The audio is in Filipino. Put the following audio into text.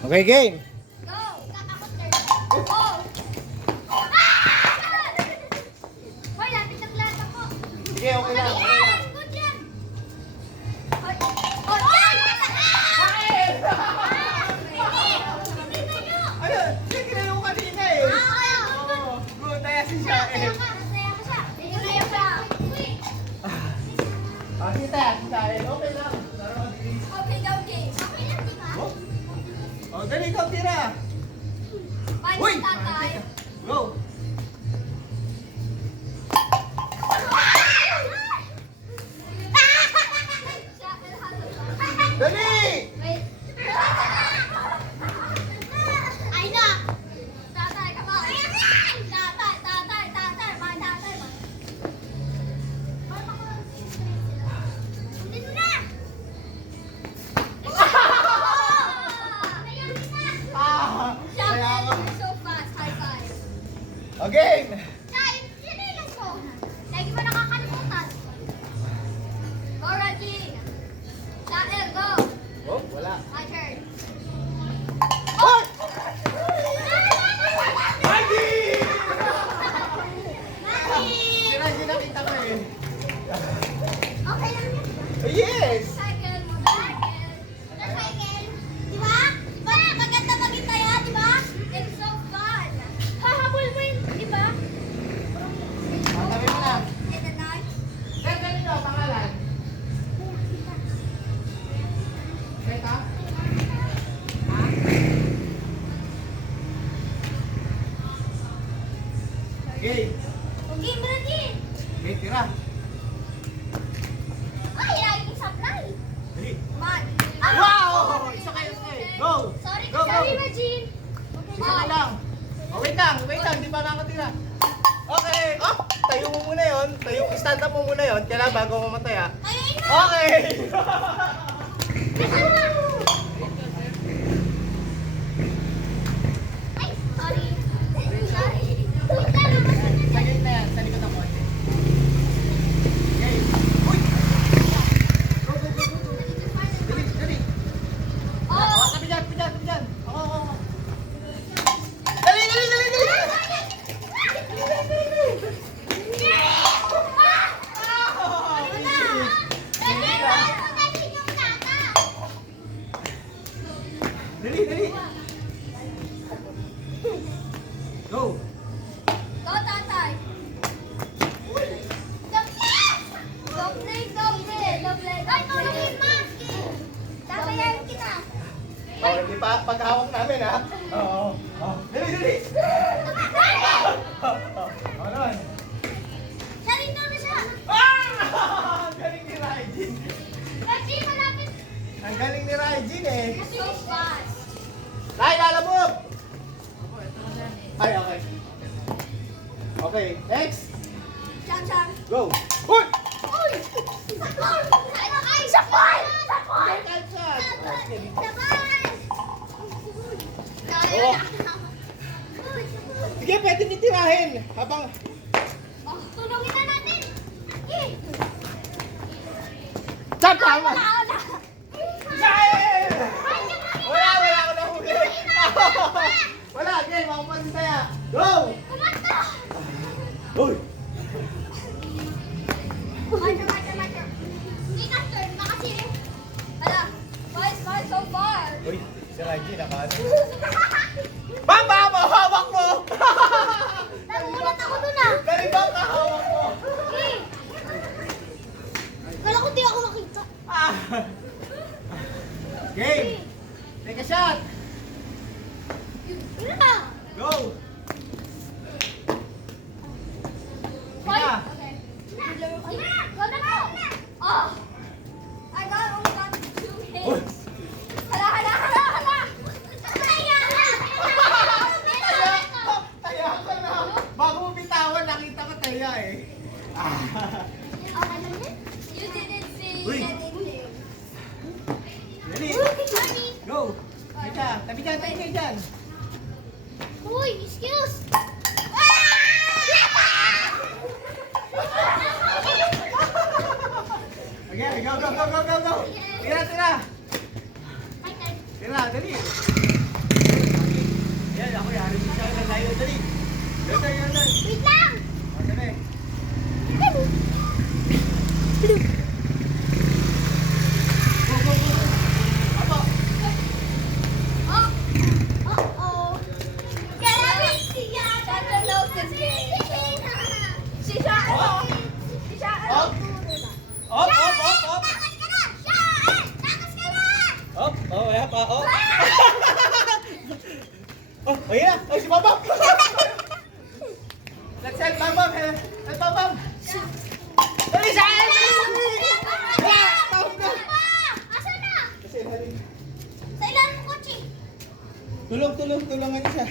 Okay, game. Go! Katakot turn. Go! Hoy, lapit ng lahat ako. Sige, okay lang. Okay lang. Good yan! Hoy! Hoy! Hindi tayo! Ayun, sige, kinalo ko kanina eh. Oo, good, kaya si siya eh. Masaya ka siya. Masaya siya. Ah, kita eh. Okay lang. Okay, go game. Okay lang, di ba? Oh, dali, ikaw tira. Paano Uy! tatay? Go. Dali! Wait. Ay na! Tatay, come on! Tatay, tatay, tatay! Mga tatay, mga. Hindi mo na! Ah! Kaya ako. You're so fast. High five. Okay. Tay, sinilas ko. Lagi mo nakakalimutan. Go, Reggie. Daniel, go. Oh, wala. My turn. Oh! Maggie! Maggie! Si Reggie nakita ko eh. Okay lang yan. Yes! Cycle mo, cycle. Cycle. Di ba? Di ba? Maganda maging taya, di ba? It's so fun. Hahabol mo yun, di ba? Tabi mo na. And the knife. Sir, ganito, pangalan. Teka. Ha? Okay. Okay, Reggie. Okay, tira. Ay, lagi supply. Dali. Man. Wow! Isa kayo, okay. Go! Sorry, Go, go. sorry, Regine. Isa ka lang. Oh, wait lang, di pa nakatira. Okay. Oh, tayo mo muna yon. Tayo, stand up mo muna yon. Kailangan bago mamatay ah. Ayun na. Okay! Nasaan na? Ay, sorry. Sorry. Wait lang, naman na. Sa gate na yan, sa likod ng konti. Okay. Uy! Go, go, go, go, go. Dali, dali. Oh. Tabi dyan, tabi dyan, tabi dyan. Oo. Dali, dali, dali, dali! Dali, dali. Go! Go, tatay. Doble. Ay, tulong yung mask eh. Sabayan kita. Oh, hindi pa paghawak namin ha. Oo. Oh. Dali, dali. Ano? Sarito na siya. Ah! Ang galing ni Raijin. Kasi malapit. Ang galing ni Raijin eh. So fast. Tay, lalabog! Ay, okay. Okay, next. Chan. Go! Uy! Uy! Sakol! Ay, sakol! Sakol! Kahit saan. Sabay! Oh. Sige, pwede nitirahin. Habang... Oh, tulungin na natin! Eh! Saan tama? Wala! Yes! Wala ako nahuli. Wala, game. Ako pa din saya. Go! Kumanta! Uy! Matter. Hindi ka turn, makasiri. Hala, smile so far. Uy, si Raijin, nakaano. Papa, hawak mo! Nagulat ako dun ah. Kalibang ka, hawak mo! Eh! Kala ko di ako nakita. Ah. Game! Take a shot! Yun na! Go! Fight! Sige. Okay. Go na go! Oh! I only got 2 hits. Uy! Hala! Taya ka na! Bago mo bitawan, nakita ko taya eh. Ah. You didn't see Uy. anything. Dali! Mommy. Go! Tabi dyan! Uy, excuse! Okay, go! Tira! Tira, dali! Kaya pa, oh. Oh, ayun na. Oh, si Babam. Let's help Babam. Help Babam. Dali, saan? Tawag na. Asan na? Kasi, Sa ilan mo kotse? tulungan niyo siya.